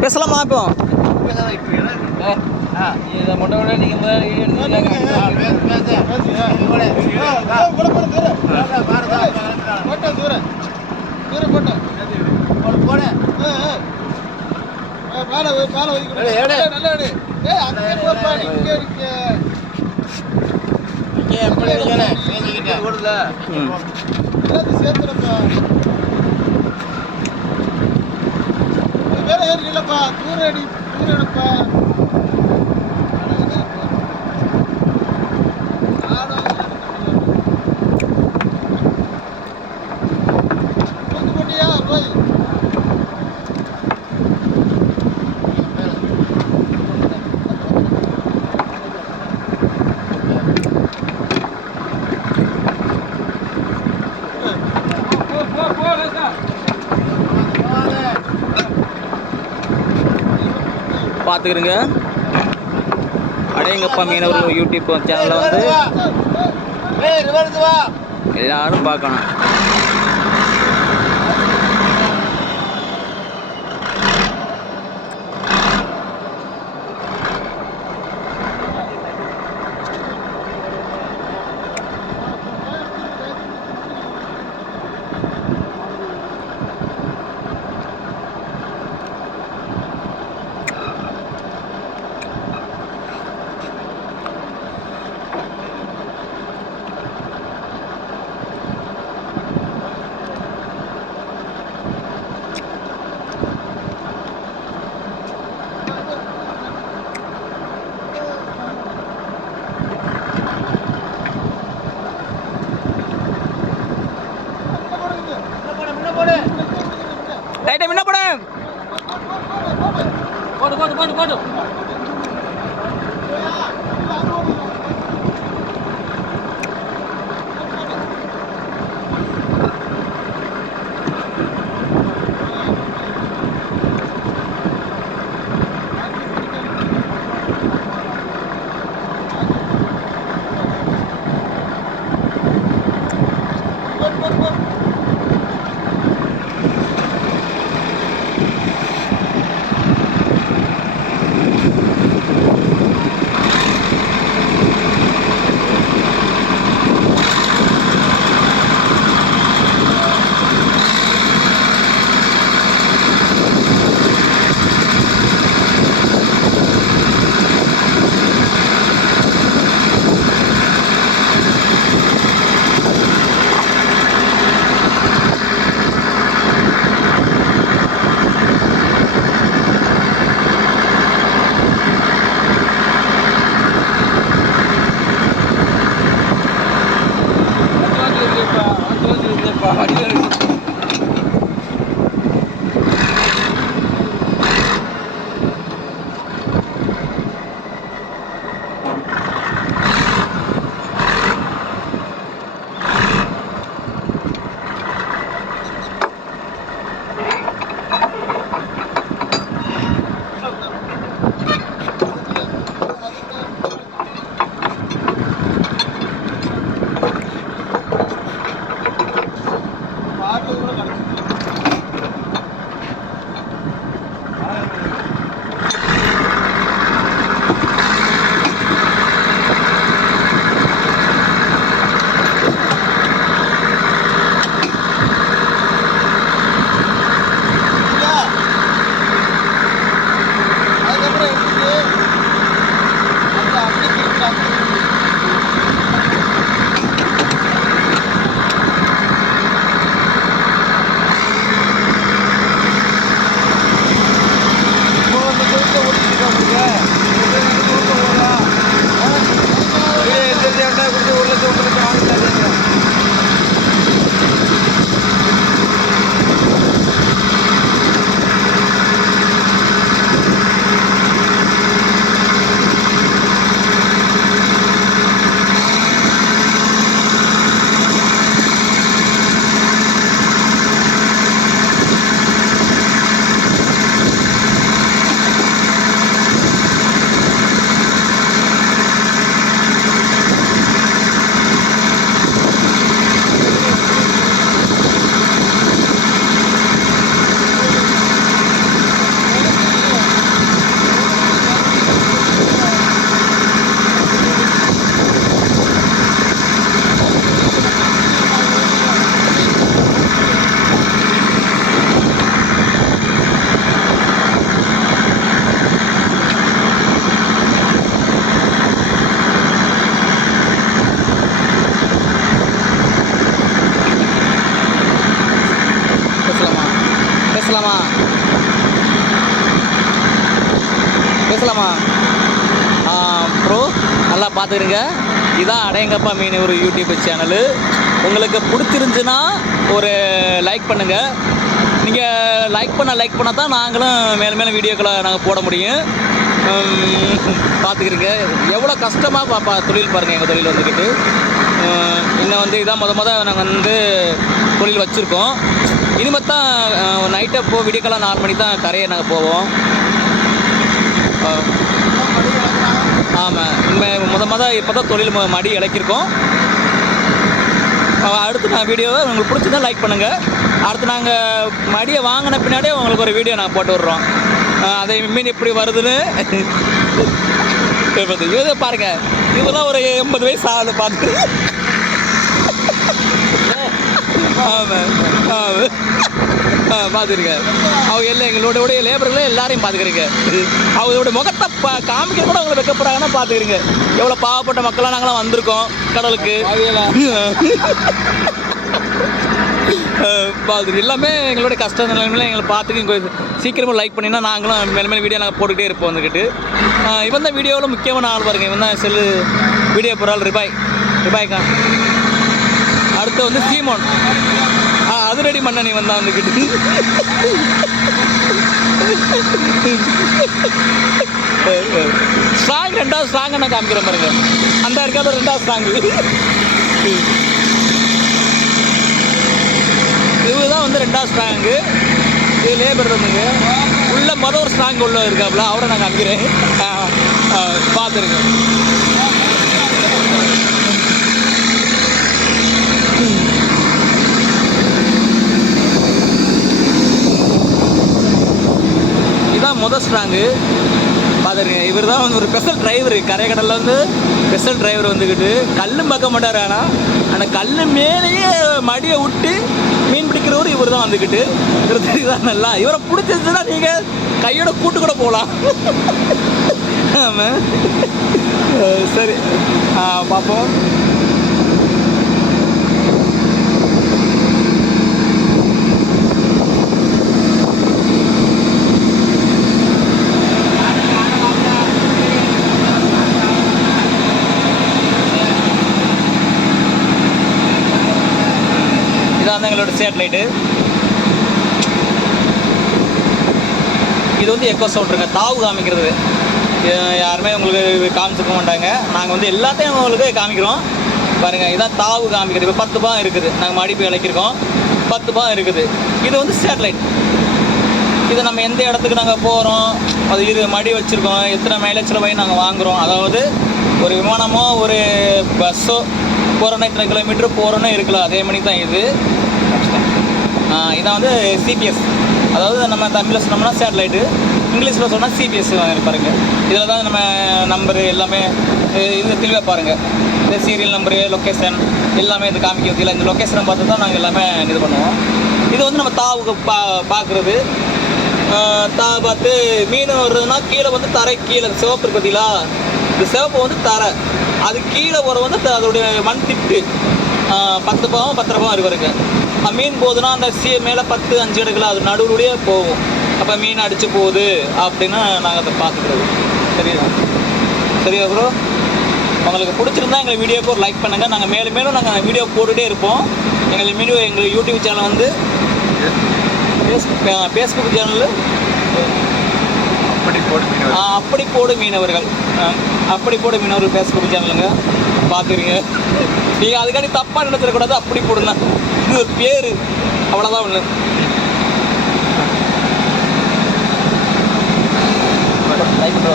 பேசலாமா இப்போ? இதை மட்டும் விட நீங்கள் இல்லப்பா தூரடி தூரப்பா போட்டியா போய் பார்த்துக்கிறேங்க. அடேங்கப்பா மீனவர்கள் யூடியூப் சேனலில் வந்து எல்லாரும் பார்க்கணும். ரைட்டை முன்ன போடு. போடு போடு போடு போடு. பேசலாமா பேசலாமா ப்ரோ நல்லா பார்த்துக்கிறீங்க. இதான் அடையங்கப்பா மீன் ஒரு யூடியூப் சேனலு. உங்களுக்கு பிடிச்சிருந்துச்சுன்னா ஒரு லைக் பண்ணுங்கள். நீங்கள் லைக் பண்ணால் தான் நாங்களும் மேலும் மேலும் வீடியோக்களை நாங்கள் போட முடியும். பார்த்துக்கிறீங்க எவ்வளோ கஷ்டமாக தொழில் பாருங்கள். எங்கள் தொழில் வந்துக்கிட்டு இன்னும் வந்து இதான் நாங்கள் வந்து தொழில் வச்சுருக்கோம். இனிமேல் தான் நைட்டை விடியக்கெல்லாம் 4 மணிக்கு தான் கரையை நாங்கள் போவோம். ஆமாம், இனிமேல் இப்போ தான் தொழில் மடி இழக்கிருக்கோம். அடுத்து நான் வீடியோவை உங்களுக்கு பிடிச்சிருந்தா லைக் பண்ணுங்கள். அடுத்து நாங்கள் மடியை வாங்கின பின்னாடியே உங்களுக்கு ஒரு வீடியோ நான் போட்டு விட்றோம். அதை மீன் எப்படி வருதுன்னு இதை பாருங்கள். இதெல்லாம் ஒரு 80 வயசு ஆகுது பார்த்து. ஆமாம் ஆமாம் பார்த்துருங்க. அவங்க எல்லாம் எங்களோடைய லேபர்களே எல்லாரையும் பார்த்துக்கிறீங்க. அவங்களோட முகத்தை காமிக்கிற கூட அவங்களை வைக்கப்படுறாங்கன்னா பார்த்துக்கிறீங்க. எவ்வளோ பாவப்பட்ட மக்களாக நாங்களாம் வந்திருக்கோம் கடலுக்கு. பார்த்துட்டு எல்லாமே எங்களுடைய கஷ்ட நிலைமையில எங்களை பார்த்துக்கு சீக்கிரமாக லைக் பண்ணினா நாங்களும் மேலே மேலே வீடியோ நாங்கள் போட்டுக்கிட்டே இருப்போம். வந்துக்கிட்டு இவன் தான் வீடியோவில் முக்கியமான ஆள் பாருங்க. இவன் தான் செல்லு வீடியோ போகிறாள் ரிபாய்க்கா. அடுத்து வந்து சீமோன் அதிரடி மன்னனி வந்தான் வந்துக்கிட்டு. ஸ்ட்ராங் 2வது ஸ்ட்ராங்கை நான் காமிக்கிறேன் பாருங்க. அந்த இருக்காத 2வது ஸ்ட்ராங்கு இதுதான் வந்து 2வது ஸ்ட்ராங்கு. இது லேபர் வந்துங்க உள்ள ஒரு ஸ்ட்ராங் உள்ள இருக்காப்புல அவரை நான் காமிக்கிறேன். பார்த்துருங்க. இதுதான் ஸ்ட்ராங்கு பார்த்துருங்க. இவர் தான் வந்து ஒரு ஸ்பெஷல் டிரைவர். கரைக்கடலில் வந்து ஸ்பெஷல் டிரைவர் வந்துக்கிட்டு கல்லும் பார்க்க மாட்டார். ஆனால் அந்த கல் மேலேயே மடியை விட்டு மீன் பிடிக்கிறவர் இவர் தான் வந்துக்கிட்டு. இவர் நல்லா இவரை பிடிச்சிருச்சுன்னா நீங்கள் கையோட கூட்டு கூட போகலாம். ஆமாம் சரி பார்ப்போம். இதான் எங்களோட சேட்டலைட்டு. இது வந்து எக்கோ சவுண்டுங்க, தாவு காமிக்கிறது. யாருமே உங்களுக்கு காமிச்சிக்க மாட்டாங்க. நாங்கள் வந்து எல்லாத்தையும் உங்களுக்கு காமிக்கிறோம் பாருங்கள். இதான் தாவு காமிக்கிறது. இப்போ 10 பாகம் இருக்குது. நாங்கள் மடிப்பு இழைக்கிருக்கோம். 10 பாகம் இருக்குது. இது வந்து சேட்டலைட். இதை நம்ம எந்த இடத்துக்கு நாங்கள் போகிறோம், அது மடி வச்சுருக்கோம், எத்தனை மைலேஜில் போய் நாங்கள் வாங்குகிறோம். அதாவது ஒரு விமானமோ ஒரு பஸ்ஸோ போகிறோன்னா இத்தனை கிலோமீட்டர் போகிறோன்னு இருக்கலாம். அதே மாதிரி தான் இது. இதான் வந்து சிபிஎஸ். அதாவது நம்ம தமிழில் சொன்னோம்னா சேட்டலைட்டு, இங்கிலீஷில் சொன்னால் சிபிஎஸ் பாருங்க. இதில் தான் நம்ம நம்பரு எல்லாமே இது தெளிவாக பாருங்கள். இந்த சீரியல் நம்பரு, லொக்கேஷன் எல்லாமே இது காமிக்கிறதுல இந்த லொக்கேஷனை பார்த்து தான் நாங்கள் எல்லாமே இது பண்ணுவோம். இது வந்து நம்ம தாவுக்கு பார்க்குறது. தாவை பார்த்து மீன் வருதுன்னா கீழே வந்து தரை கீழே சிவப்பு இருக்கு பார்த்தீங்களா, இந்த சிவப்பு வந்து தரை, அது கீழே வர வந்து அதோடைய மண் திட்டு 10 பாவம் 10 பாவம் இருக்கு. மீன் போகுதுன்னா அந்த மேலே 10 5 எடுக்கலாம், அது நடுவுடைய போகும். அப்போ மீன் அடித்து போகுது அப்படின்னா நாங்கள் அதை பார்த்துக்கிறது. சரியா ப்ரோ? உங்களுக்கு பிடிச்சிருந்தா எங்கள் வீடியோக்கு ஒரு லைக் பண்ணுங்கள். நாங்கள் மேலும் மேலும் நாங்கள் வீடியோ போட்டுகிட்டே இருப்போம். எங்கள் யூடியூப் சேனல் வந்து ஃபேஸ்புக் சேனல் அப்படி போடு மீனவர்கள் ஃபேஸ்புக் சேனலுங்க. பார்த்துக்கிறீங்க. நீங்கள் அதுக்காண்டி தப்பாக நினைச்சிடக்கூடாது. அப்படி போடுங்க, இது ஒரு பேர், அவ்வளோதான் ஒன்று. Like bro.